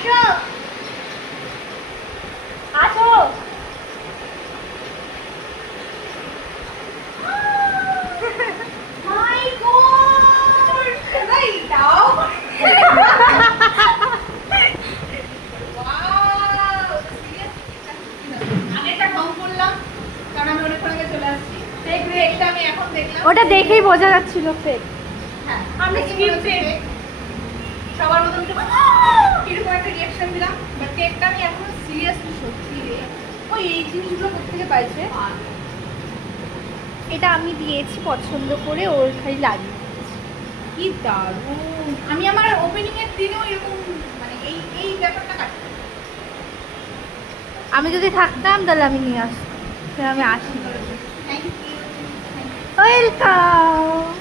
আসো আসো। মাই গড, ভাই দাও। ওয়াও, সিরিয়াসলি আমি একটা ঢং করলাম কারণ আমি অনেকক্ষণ আগে চলে আসছি। ফেক রেটটা আমি এখন দেখলাম। ওটা দেখেই বোঝা যাচ্ছিল ফেক। হ্যাঁ, আমরা স্ক্রিপ্টেড সবার মতন কিরকম একটা রিয়াকশন দিলাম, বাট কেকটা আমি এখন সিরিয়াসলি সত্যি রে ওই এই জিনিসগুলো কোথেকে পাইছে। এটা আমি দিয়েছি পছন্দ করে, ওর খালি লাগিয়ে। কি দারুণ! আমি আমার ওপেনিং এর দিনেও এরকম মানে এই এই ব্যাপারটা কাটতে। আমি যদি থাকতাম তাহলে আমি নিয়ে আসতাম, আমি আসি। Thank you. ওয়েলকাম।